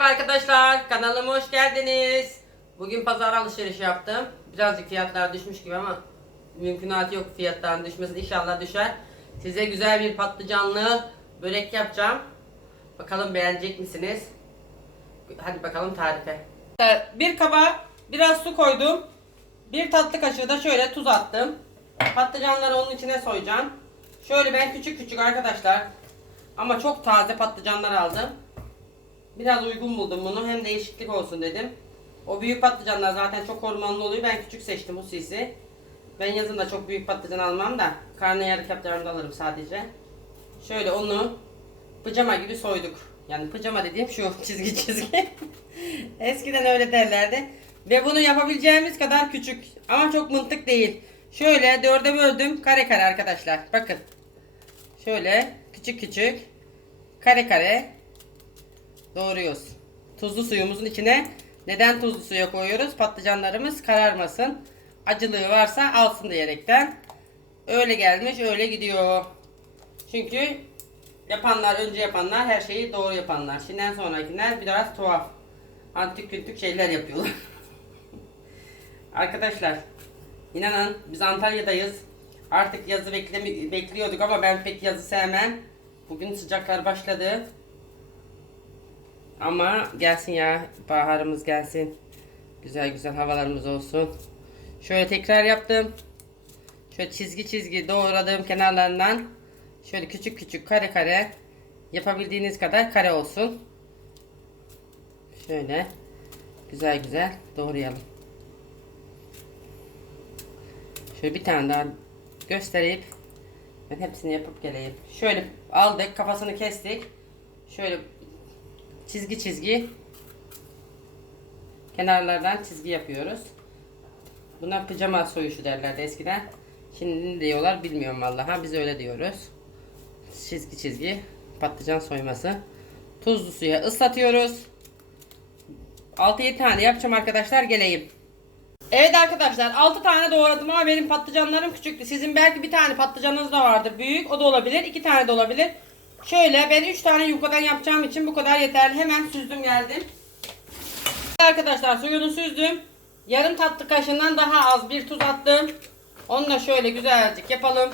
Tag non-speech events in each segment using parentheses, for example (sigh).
Arkadaşlar kanalıma hoş geldiniz. Bugün pazar alışveriş yaptım. Birazcık fiyatlar düşmüş gibi ama mümkünatı yok fiyatların düşmesi. İnşallah düşer. Size güzel bir patlıcanlı börek yapacağım. Bakalım beğenecek misiniz? Hadi bakalım tarife. Bir kaba biraz su koydum. Bir tatlı kaşığı da şöyle tuz attım. Patlıcanları onun içine soyacağım. Şöyle ben küçük küçük arkadaşlar ama çok taze patlıcanlar aldım. Biraz uygun buldum bunu. Hem değişiklik olsun dedim. O büyük patlıcanlar zaten çok hormonlu oluyor. Ben küçük seçtim bu sisi. Ben yazın da çok büyük patlıcan almam da karnıyarık yapacağımda alırım sadece. Şöyle onu pijama gibi soyduk. Yani pijama dediğim şu (laughs) çizgi çizgi. Eskiden öyle derlerdi. Ve bunu yapabileceğimiz kadar küçük. Ama çok mıntık değil. Şöyle dörde böldüm. Kare kare arkadaşlar. Bakın. Şöyle küçük küçük. Kare kare doğruyoruz. Tuzlu suyumuzun içine neden tuzlu suya koyuyoruz? Patlıcanlarımız kararmasın. Acılığı varsa alsın diyerekten. Öyle gelmiş, öyle gidiyor. Çünkü yapanlar, önce yapanlar her şeyi doğru yapanlar. Şimdiden sonrakiler biraz tuhaf. Antik küntük şeyler yapıyorlar. (laughs) Arkadaşlar, inanın biz Antalya'dayız. Artık yazı beklemi bekliyorduk ama ben pek yazı sevmem. Bugün sıcaklar başladı. Ama gelsin ya baharımız gelsin. Güzel güzel havalarımız olsun. Şöyle tekrar yaptım. Şöyle çizgi çizgi doğradığım kenarlarından şöyle küçük küçük kare kare yapabildiğiniz kadar kare olsun. Şöyle güzel güzel doğrayalım. Şöyle bir tane daha göstereyim. Ben hepsini yapıp geleyim. Şöyle aldık kafasını kestik. Şöyle çizgi çizgi kenarlardan çizgi yapıyoruz. Buna pijama soyuşu derlerdi eskiden. Şimdi ne diyorlar bilmiyorum vallahi. Biz öyle diyoruz. Çizgi çizgi patlıcan soyması. Tuzlu suya ıslatıyoruz. 6-7 tane yapacağım arkadaşlar geleyim. Evet arkadaşlar 6 tane doğradım ama benim patlıcanlarım küçüktü. Sizin belki bir tane patlıcanınız da vardır. Büyük o da olabilir. 2 tane de olabilir. Şöyle ben 3 tane yufkadan yapacağım için bu kadar yeterli. Hemen süzdüm geldim. Arkadaşlar suyunu süzdüm. Yarım tatlı kaşığından daha az bir tuz attım. Onu da şöyle güzelcik yapalım.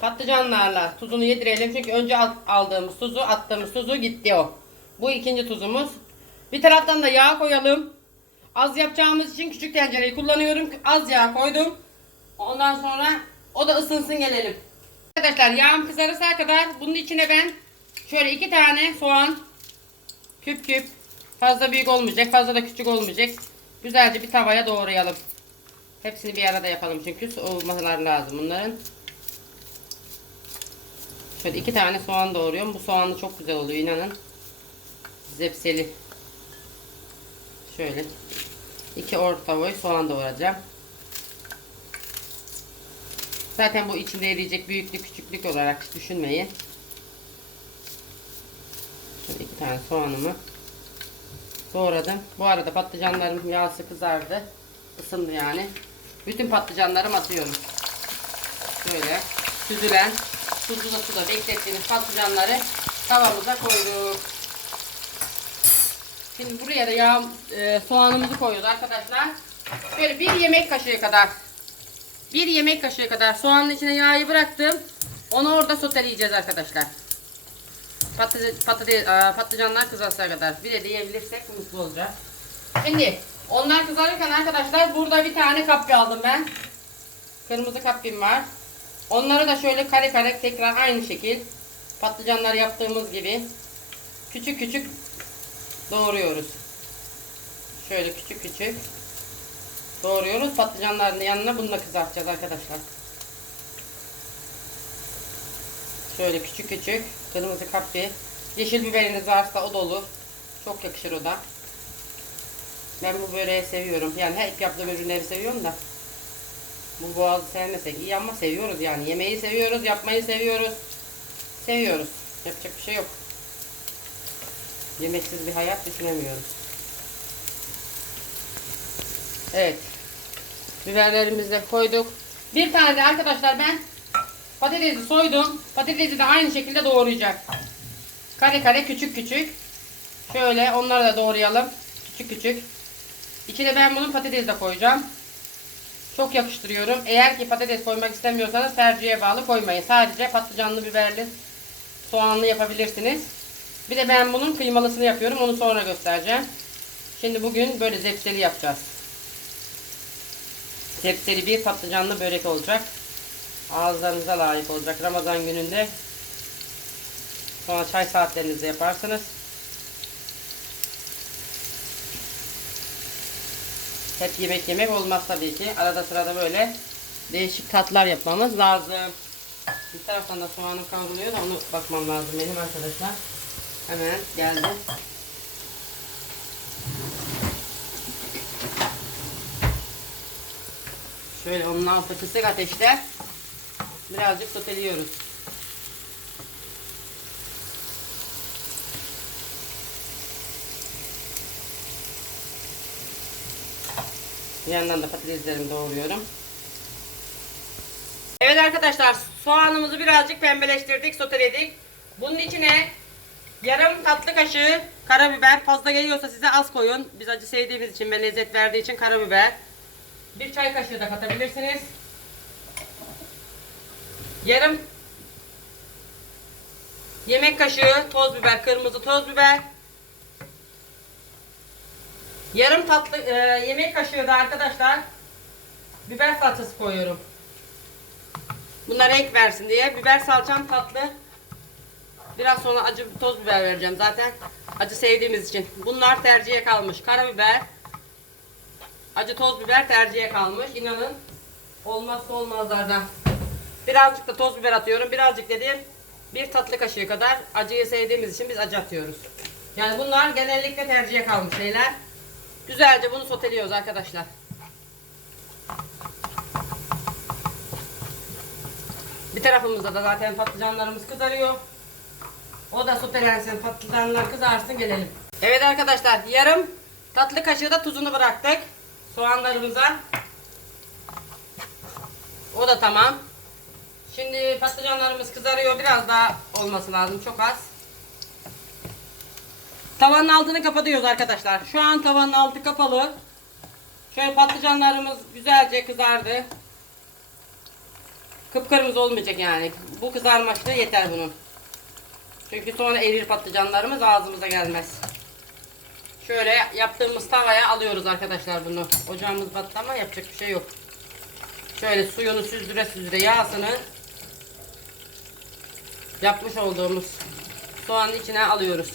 Patlıcanlarla tuzunu yedirelim. Çünkü önce al- aldığımız tuzu attığımız tuzu gitti o. Bu ikinci tuzumuz. Bir taraftan da yağ koyalım. Az yapacağımız için küçük tencereyi kullanıyorum. Az yağ koydum. Ondan sonra o da ısınsın gelelim. Arkadaşlar yağım kızarırsa kadar bunun içine ben şöyle iki tane soğan küp küp fazla büyük olmayacak fazla da küçük olmayacak güzelce bir tavaya doğrayalım. Hepsini bir arada yapalım çünkü olmaları lazım bunların. Şöyle iki tane soğan doğruyorum. Bu soğanlı çok güzel oluyor inanın. Zepseli. Şöyle iki orta boy soğan doğrayacağım. Zaten bu içinde eriyecek büyüklük küçüklük olarak hiç düşünmeyin. Şöyle iki tane soğanımı doğradım. Bu arada patlıcanlarım yağsı kızardı. Isındı yani. Bütün patlıcanlarımı atıyorum. Şöyle süzülen tuzlu da suda beklettiğimiz patlıcanları tavamıza koyduk. Şimdi buraya da yağ, e, soğanımızı koyuyoruz arkadaşlar. Böyle bir yemek kaşığı kadar bir yemek kaşığı kadar soğanın içine yağı bıraktım. Onu orada soteleyeceğiz arkadaşlar. Patates, patates, patlıcanlar kızarsa kadar. Bir de diyebilirsek mutlu olacağız. Şimdi onlar kızarırken arkadaşlar burada bir tane kapya aldım ben. Kırmızı kapyim var. Onları da şöyle kare kare tekrar aynı şekil patlıcanlar yaptığımız gibi küçük küçük doğruyoruz. Şöyle küçük küçük doğruyoruz. Patlıcanların yanına bunu da kızartacağız arkadaşlar. Şöyle küçük küçük kırmızı kapya. Yeşil biberiniz varsa o da olur. Çok yakışır o da. Ben bu böreği seviyorum. Yani hep yaptığım ürünleri seviyorum da. Bu boğazı sevmesek iyi ama seviyoruz yani. Yemeği seviyoruz, yapmayı seviyoruz. Seviyoruz. Yapacak bir şey yok. Yemeksiz bir hayat düşünemiyoruz. Evet. Biberlerimizi de koyduk. Bir tane de arkadaşlar ben patatesi soydum. Patatesi de aynı şekilde doğrayacak. Kare kare küçük küçük. Şöyle onları da doğrayalım. Küçük küçük. İçine ben bunun patates de koyacağım. Çok yakıştırıyorum. Eğer ki patates koymak istemiyorsanız tercihe bağlı koymayın. Sadece patlıcanlı biberli soğanlı yapabilirsiniz. Bir de ben bunun kıymalısını yapıyorum. Onu sonra göstereceğim. Şimdi bugün böyle zepseli yapacağız. Zepseli bir patlıcanlı börek olacak. Ağızlarınıza layık olacak. Ramazan gününde sonra çay saatlerinizde yaparsınız. Hep yemek yemek olmaz tabii ki. Arada sırada böyle değişik tatlar yapmamız lazım. Bir taraftan da soğanım kavruluyor da onu bakmam lazım benim arkadaşlar. Hemen geldi. Şöyle onun altı kısık ateşte birazcık soteliyoruz. Bir yandan da patateslerimi doğruyorum. Evet arkadaşlar soğanımızı birazcık pembeleştirdik, soteledik. Bunun içine yarım tatlı kaşığı karabiber. Fazla geliyorsa size az koyun. Biz acı sevdiğimiz için ve lezzet verdiği için karabiber. Bir çay kaşığı da katabilirsiniz. Yarım yemek kaşığı toz biber, kırmızı toz biber. Yarım tatlı e, yemek kaşığı da arkadaşlar biber salçası koyuyorum. Bunlar renk versin diye. Biber salçam tatlı. Biraz sonra acı toz biber vereceğim zaten. Acı sevdiğimiz için. Bunlar tercihe kalmış. Karabiber, acı toz biber tercihe kalmış. İnanın olmazsa olmazlardan. Birazcık da toz biber atıyorum. Birazcık dediğim bir tatlı kaşığı kadar acıyı sevdiğimiz için biz acı atıyoruz. Yani bunlar genellikle tercihe kalmış şeyler. Güzelce bunu soteliyoruz arkadaşlar. Bir tarafımızda da zaten patlıcanlarımız kızarıyor. O da sotelensin, patlıcanlar kızarsın gelelim. Evet arkadaşlar yarım tatlı kaşığı da tuzunu bıraktık soğanlarımıza. O da tamam. Şimdi patlıcanlarımız kızarıyor. Biraz daha olması lazım. Çok az. Tavanın altını kapatıyoruz arkadaşlar. Şu an tavanın altı kapalı. Şöyle patlıcanlarımız güzelce kızardı. Kıpkırmızı olmayacak yani. Bu kızarmışlığı yeter bunun. Çünkü sonra erir patlıcanlarımız ağzımıza gelmez. Şöyle yaptığımız tavaya alıyoruz arkadaşlar bunu. Ocağımız battı ama yapacak bir şey yok. Şöyle suyunu süzdüre süzdüre yağsını yapmış olduğumuz soğanın içine alıyoruz.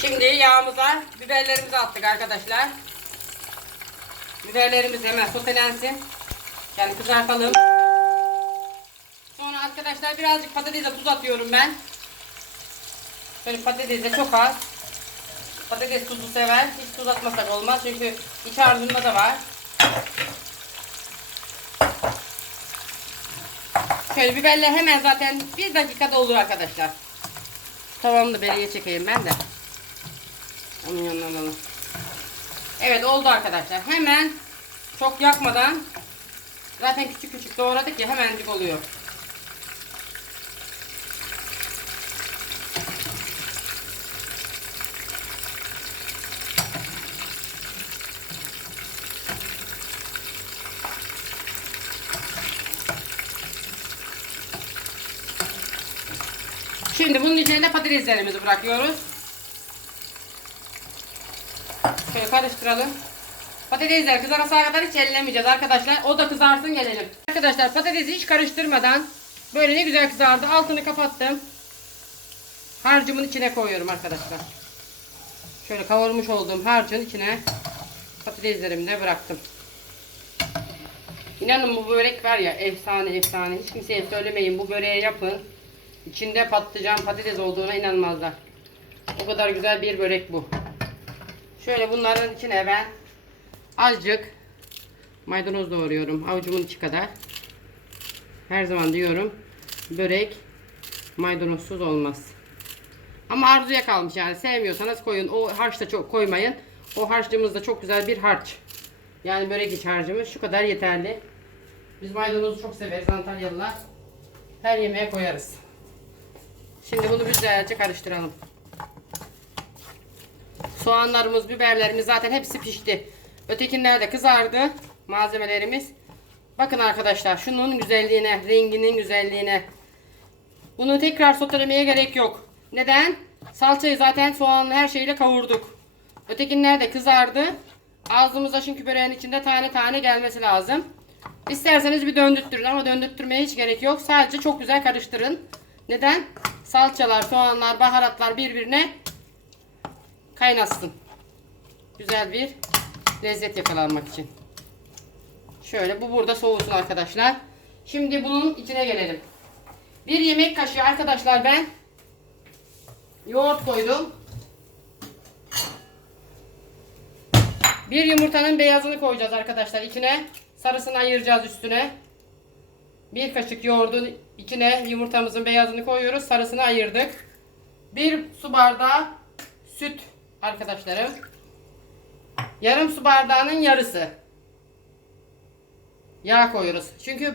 Şimdi yağımıza biberlerimizi attık arkadaşlar. Biberlerimiz hemen sotelensin. Yani kızartalım. Arkadaşlar birazcık patatese tuz atıyorum ben. Şöyle patatese çok az. Patates tuzu sever. Hiç tuz atmasak olmaz. Çünkü iç harcında da var. Şöyle biberler hemen zaten bir dakikada olur arkadaşlar. Tavamı da beriye çekeyim ben de. Onun yanına alalım. Evet oldu arkadaşlar. Hemen çok yakmadan zaten küçük küçük doğradık ya hemencik oluyor. Şimdi bunun içine de patateslerimizi bırakıyoruz. Şöyle karıştıralım. Patatesler kızarasaya kadar hiç ellemeyeceğiz arkadaşlar. O da kızarsın gelelim. Arkadaşlar patatesi hiç karıştırmadan böyle ne güzel kızardı. Altını kapattım. Harcımın içine koyuyorum arkadaşlar. Şöyle kavurmuş olduğum harcın içine patateslerimi de bıraktım. İnanın bu börek var ya efsane efsane. Hiç kimseye söylemeyin bu böreği yapın. İçinde patlıcan patates olduğuna inanmazlar. O kadar güzel bir börek bu. Şöyle bunların içine ben azıcık maydanoz doğruyorum. Avucumun içi kadar. Her zaman diyorum börek maydanozsuz olmaz. Ama arzuya kalmış yani sevmiyorsanız koyun. O harç da çok koymayın. O harçlığımız da çok güzel bir harç. Yani börek iç harcımız şu kadar yeterli. Biz maydanozu çok severiz Antalyalılar. her yemeğe koyarız. Şimdi bunu güzelce karıştıralım. Soğanlarımız, biberlerimiz zaten hepsi pişti. Ötekiler de kızardı malzemelerimiz. Bakın arkadaşlar şunun güzelliğine, renginin güzelliğine. Bunu tekrar sotelemeye gerek yok. Neden? Salçayı zaten soğanlı her şeyle kavurduk. Ötekiler de kızardı. Ağzımıza çünkü böreğin içinde tane tane gelmesi lazım. İsterseniz bir döndürtürün ama döndürtmeye hiç gerek yok. Sadece çok güzel karıştırın. Neden? Salçalar, soğanlar, baharatlar birbirine kaynasın. Güzel bir lezzet yakalanmak için. Şöyle bu burada soğusun arkadaşlar. Şimdi bunun içine gelelim. Bir yemek kaşığı arkadaşlar ben yoğurt koydum. Bir yumurtanın beyazını koyacağız arkadaşlar içine. Sarısını ayıracağız üstüne. Bir kaşık yoğurdun içine yumurtamızın beyazını koyuyoruz. Sarısını ayırdık. Bir su bardağı süt arkadaşlarım. Yarım su bardağının yarısı. Yağ koyuyoruz. Çünkü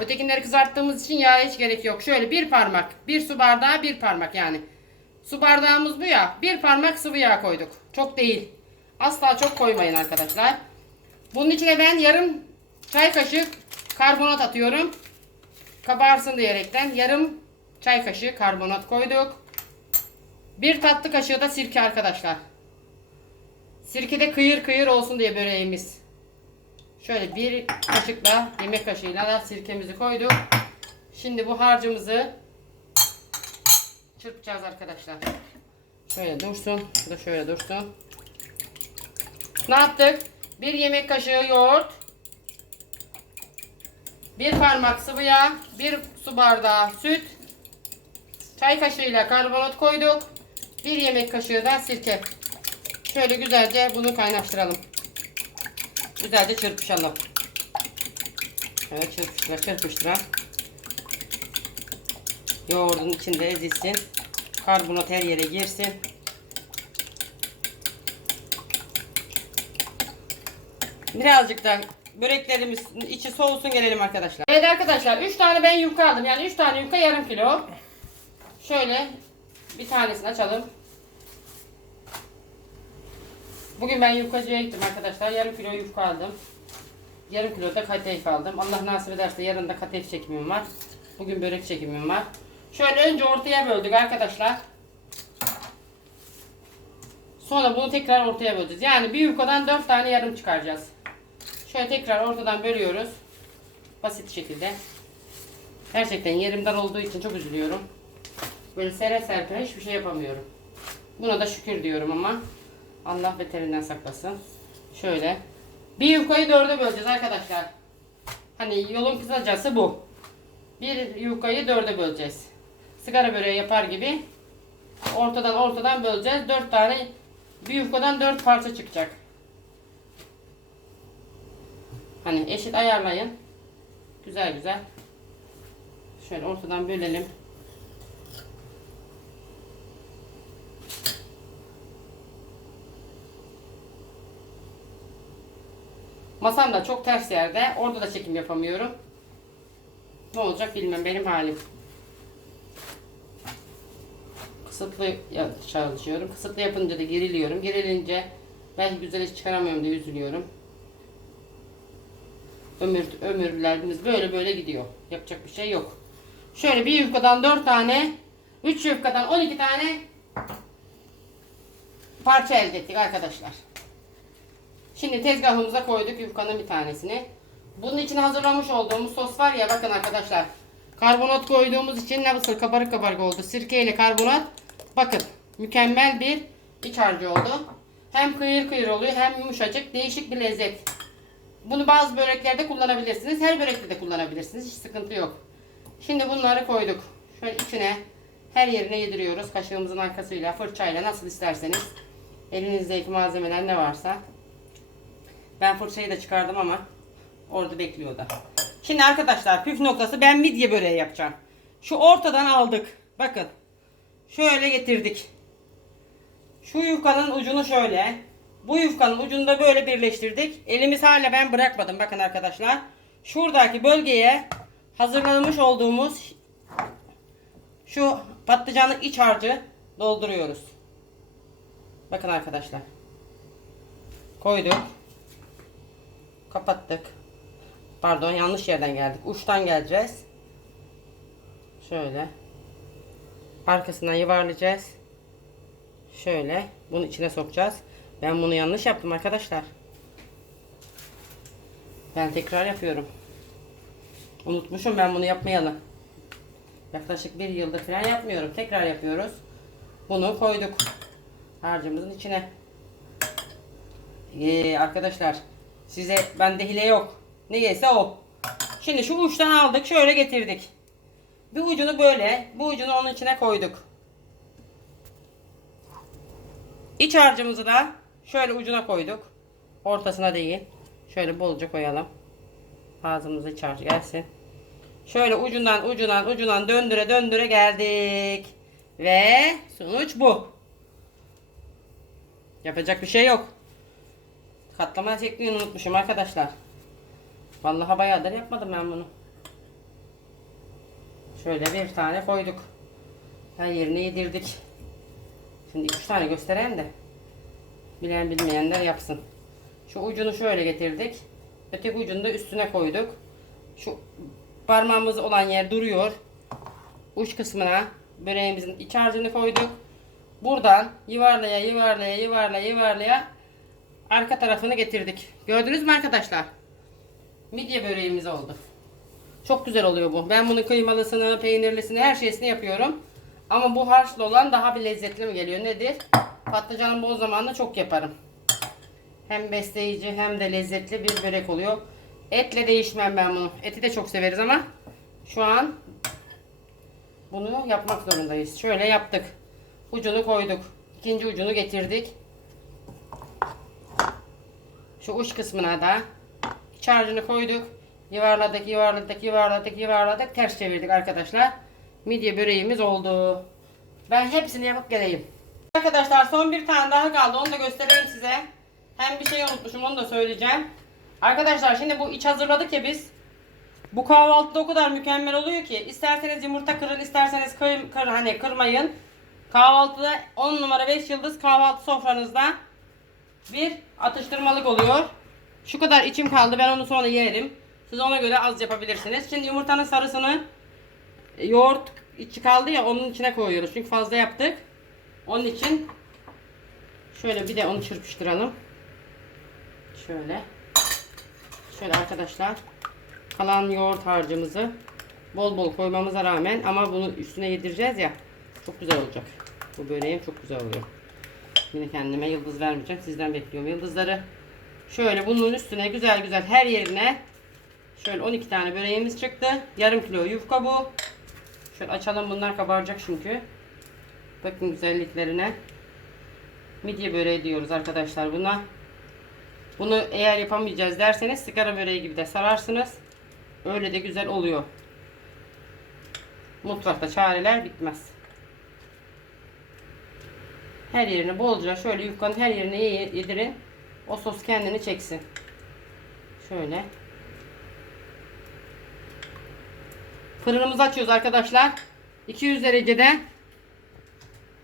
ötekileri kızarttığımız için yağa hiç gerek yok. Şöyle bir parmak. Bir su bardağı bir parmak yani. Su bardağımız bu ya. Bir parmak sıvı yağ koyduk. Çok değil. Asla çok koymayın arkadaşlar. Bunun içine ben yarım çay kaşığı karbonat atıyorum. Kabarsın diyerekten yarım çay kaşığı karbonat koyduk. Bir tatlı kaşığı da sirke arkadaşlar. Sirke de kıyır kıyır olsun diye böreğimiz. Şöyle bir kaşıkla yemek kaşığıyla da sirkemizi koyduk. Şimdi bu harcımızı çırpacağız arkadaşlar. Şöyle dursun. Bu da şöyle dursun. Ne yaptık? Bir yemek kaşığı yoğurt. Bir parmak sıvı yağ. Bir su bardağı süt. Çay kaşığıyla karbonat koyduk. Bir yemek kaşığı da sirke. Şöyle güzelce bunu kaynaştıralım. Güzelce çırpışalım. Evet çırpıştıra çırpıştıra. Yoğurdun içinde ezilsin. Karbonat her yere girsin. Birazcık da böreklerimizin içi soğusun gelelim arkadaşlar. Evet arkadaşlar 3 tane ben yufka aldım. Yani 3 tane yufka yarım kilo. Şöyle bir tanesini açalım. Bugün ben yufkacıya gittim arkadaşlar. Yarım kilo yufka aldım. Yarım kilo da kadayıf aldım. Allah nasip ederse yarın da kadayıf çekimim var. Bugün börek çekimim var. Şöyle önce ortaya böldük arkadaşlar. Sonra bunu tekrar ortaya böleceğiz. Yani bir yufkadan 4 tane yarım çıkaracağız. Şöyle tekrar ortadan bölüyoruz. Basit şekilde. Gerçekten yerim dar olduğu için çok üzülüyorum. Böyle sere serpe hiçbir şey yapamıyorum. Buna da şükür diyorum ama. Allah beterinden saklasın. Şöyle. Bir yufkayı dörde böleceğiz arkadaşlar. Hani yolun kısacası bu. Bir yufkayı dörde böleceğiz. Sigara böreği yapar gibi ortadan ortadan böleceğiz. Dört tane bir yufkadan dört parça çıkacak. Hani eşit ayarlayın. Güzel güzel. Şöyle ortadan bölelim. Masam da çok ters yerde. Orada da çekim yapamıyorum. Ne olacak bilmem benim halim. Kısıtlı çalışıyorum. Kısıtlı yapınca da geriliyorum. Gerilince belki güzel iş çıkaramıyorum diye üzülüyorum. Ömür, ömürlerimiz böyle böyle gidiyor. Yapacak bir şey yok. Şöyle bir yufkadan 4 tane, 3 yufkadan 12 tane parça elde ettik arkadaşlar. Şimdi tezgahımıza koyduk yufkanın bir tanesini. Bunun için hazırlamış olduğumuz sos var ya bakın arkadaşlar. Karbonat koyduğumuz için nasıl kabarık kabarık oldu. Sirke ile karbonat. Bakın mükemmel bir iç harcı oldu. Hem kıyır kıyır oluyor hem yumuşacık değişik bir lezzet. Bunu bazı böreklerde kullanabilirsiniz. Her börekte de kullanabilirsiniz. Hiç sıkıntı yok. Şimdi bunları koyduk. Şöyle içine her yerine yediriyoruz. Kaşığımızın arkasıyla, fırçayla nasıl isterseniz. Elinizdeki malzemeler ne varsa. Ben fırçayı da çıkardım ama orada bekliyor da. Şimdi arkadaşlar püf noktası ben midye böreği yapacağım. Şu ortadan aldık. Bakın. Şöyle getirdik. Şu yufkanın ucunu şöyle. Bu yufkanın ucunu da böyle birleştirdik. Elimiz hala ben bırakmadım bakın arkadaşlar. Şuradaki bölgeye hazırlamış olduğumuz Şu patlıcanın iç harcı dolduruyoruz. Bakın arkadaşlar. Koyduk. Kapattık. Pardon yanlış yerden geldik. Uçtan geleceğiz. Şöyle. Arkasından yuvarlayacağız. Şöyle. Bunu içine sokacağız. Ben bunu yanlış yaptım arkadaşlar. Ben tekrar yapıyorum. Unutmuşum ben bunu yapmayalı. Yaklaşık bir yıldır falan yapmıyorum. Tekrar yapıyoruz. Bunu koyduk. Harcımızın içine. Ee, arkadaşlar size bende hile yok. Neyse o. Şimdi şu uçtan aldık şöyle getirdik. Bir ucunu böyle bu ucunu onun içine koyduk. İç harcımızı da şöyle ucuna koyduk. Ortasına değil. Şöyle bolca koyalım. Ağzımıza iç harcı gelsin. Şöyle ucundan ucundan ucundan döndüre döndüre geldik. Ve sonuç bu. Yapacak bir şey yok. Katlama şeklini unutmuşum arkadaşlar. Vallahi bayağıdır yapmadım ben bunu. Şöyle bir tane koyduk. Her yerine yedirdik. Şimdi üç tane göstereyim de. Bilen bilmeyenler yapsın. Şu ucunu şöyle getirdik. Öteki ucunu da üstüne koyduk. Şu parmağımız olan yer duruyor. Uç kısmına böreğimizin iç harcını koyduk. Buradan yuvarlaya yuvarlaya yuvarlaya yuvarlaya arka tarafını getirdik. Gördünüz mü arkadaşlar? Midye böreğimiz oldu. Çok güzel oluyor bu. Ben bunu kıymalısını, peynirlisini, her şeysini yapıyorum. Ama bu harçlı olan daha bir lezzetli mi geliyor? Nedir? Patlıcanın bol zamanında çok yaparım. Hem besleyici hem de lezzetli bir börek oluyor. Etle değişmem ben bunu. Eti de çok severiz ama şu an bunu yapmak zorundayız. Şöyle yaptık. Ucunu koyduk. İkinci ucunu getirdik. Şu uç kısmına da iç harcını koyduk. Yuvarladık, yuvarladık, yuvarladık, yuvarladık. Ters çevirdik arkadaşlar. Midye böreğimiz oldu. Ben hepsini yapıp geleyim. Arkadaşlar son bir tane daha kaldı. Onu da göstereyim size. Hem bir şey unutmuşum onu da söyleyeceğim. Arkadaşlar şimdi bu iç hazırladık ya biz. Bu kahvaltıda o kadar mükemmel oluyor ki. İsterseniz yumurta kırın, isterseniz kır, kır, hani kırmayın. Kahvaltıda 10 numara 5 yıldız kahvaltı sofranızda bir atıştırmalık oluyor. Şu kadar içim kaldı. Ben onu sonra yerim. Siz ona göre az yapabilirsiniz. Şimdi yumurtanın sarısını e, yoğurt içi kaldı ya onun içine koyuyoruz. Çünkü fazla yaptık. Onun için şöyle bir de onu çırpıştıralım. Şöyle. Şöyle arkadaşlar. Kalan yoğurt harcımızı bol bol koymamıza rağmen ama bunu üstüne yedireceğiz ya. Çok güzel olacak. Bu böreğim çok güzel oluyor. Yine kendime yıldız vermeyeceğim. Sizden bekliyorum yıldızları. Şöyle bunun üstüne güzel güzel her yerine şöyle 12 tane böreğimiz çıktı. Yarım kilo yufka bu. Şöyle açalım bunlar kabaracak çünkü. Bakın güzelliklerine. Midye böreği diyoruz arkadaşlar buna. Bunu eğer yapamayacağız derseniz sigara böreği gibi de sararsınız. Öyle de güzel oluyor. Mutfakta çareler bitmez. Her yerine bolca şöyle yufkanın her yerine ye- yedirin. O sos kendini çeksin. Şöyle. Fırınımızı açıyoruz arkadaşlar. 200 derecede.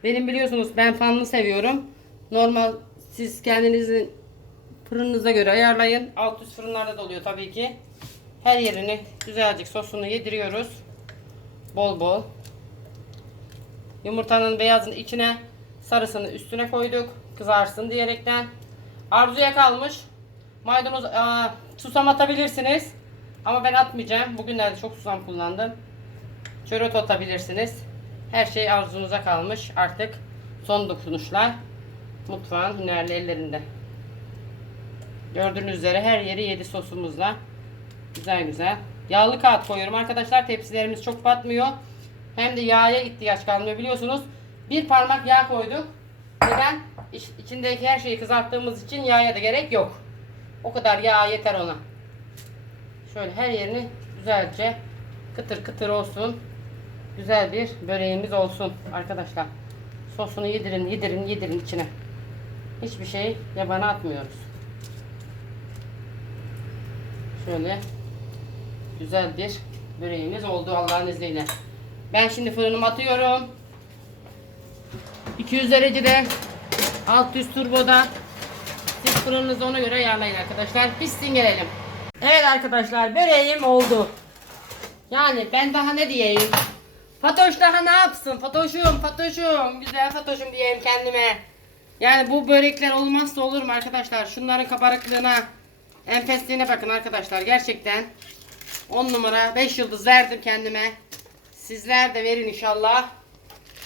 Benim biliyorsunuz ben fanlı seviyorum. Normal siz kendinizin fırınınıza göre ayarlayın. Alt üst fırınlarda da oluyor tabii ki. Her yerini güzelcik sosunu yediriyoruz. Bol bol. Yumurtanın beyazını içine sarısını üstüne koyduk. Kızarsın diyerekten. Arzuya kalmış. Maydanoz aa, susam atabilirsiniz. Ama ben atmayacağım. Bugünlerde çok susam kullandım. Çörek atabilirsiniz. Her şey arzunuza kalmış. Artık son dokunuşlar mutfağın hünerli ellerinde. Gördüğünüz üzere her yeri yedi sosumuzla. Güzel güzel. Yağlı kağıt koyuyorum arkadaşlar. Tepsilerimiz çok batmıyor. Hem de yağa ihtiyaç kalmıyor biliyorsunuz. Bir parmak yağ koyduk. Neden? İç- içindeki her şeyi kızarttığımız için yağa da gerek yok. O kadar yağ yeter ona. Şöyle her yerini güzelce kıtır kıtır olsun. Güzel bir böreğimiz olsun arkadaşlar. Sosunu yedirin yedirin yedirin içine. Hiçbir şey yabana atmıyoruz. Şöyle güzel bir böreğimiz oldu Allah'ın izniyle. Ben şimdi fırınıma atıyorum. 200 derecede alt üst turboda siz fırınınızı ona göre ayarlayın arkadaşlar. Pişsin gelelim. Evet arkadaşlar böreğim oldu. Yani ben daha ne diyeyim? Fatoş daha ne yapsın? Fatoşum, Fatoşum, güzel Fatoşum diyeyim kendime. Yani bu börekler olmazsa olur mu arkadaşlar? Şunların kabarıklığına, enfesliğine bakın arkadaşlar. Gerçekten 10 numara 5 yıldız verdim kendime. Sizler de verin inşallah.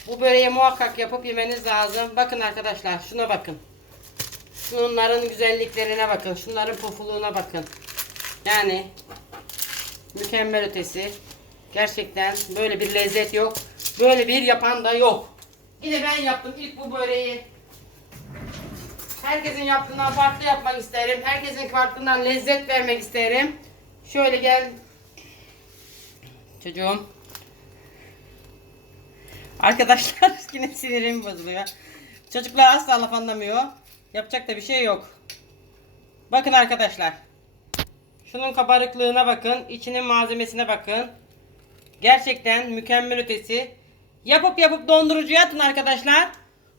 Bu böreği muhakkak yapıp yemeniz lazım. Bakın arkadaşlar şuna bakın. Şunların güzelliklerine bakın. Şunların pofuluğuna bakın. Yani mükemmel ötesi. Gerçekten böyle bir lezzet yok. Böyle bir yapan da yok. Yine ben yaptım ilk bu böreği. Herkesin yaptığından farklı yapmak isterim. Herkesin farklından lezzet vermek isterim. Şöyle gel. Çocuğum. Arkadaşlar (laughs) yine sinirim bozuluyor. Çocuklar asla laf anlamıyor. Yapacak da bir şey yok. Bakın arkadaşlar. Şunun kabarıklığına bakın. içinin malzemesine bakın. Gerçekten mükemmel ötesi. Yapıp yapıp dondurucuya atın arkadaşlar.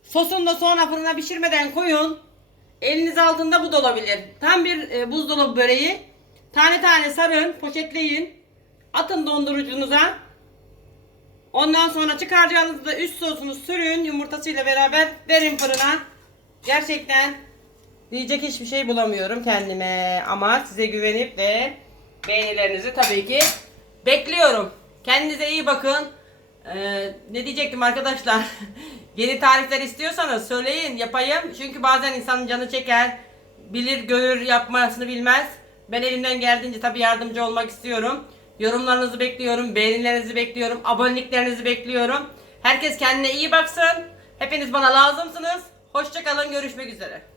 Sosunu da sonra fırına pişirmeden koyun. Eliniz altında bu da olabilir. Tam bir e, buzdolabı böreği. Tane tane sarın, poşetleyin. Atın dondurucunuza. Ondan sonra çıkaracağınızda üst sosunu sürün yumurtasıyla beraber verin fırına. Gerçekten diyecek hiçbir şey bulamıyorum kendime. Ama size güvenip de beğenilerinizi tabii ki bekliyorum. Kendinize iyi bakın. Ee, ne diyecektim arkadaşlar? (laughs) Yeni tarifler istiyorsanız söyleyin yapayım. Çünkü bazen insanın canı çeker. Bilir görür yapmasını bilmez. Ben elimden geldiğince tabii yardımcı olmak istiyorum. Yorumlarınızı bekliyorum. Beğenilerinizi bekliyorum. Aboneliklerinizi bekliyorum. Herkes kendine iyi baksın. Hepiniz bana lazımsınız. Hoşçakalın. Görüşmek üzere.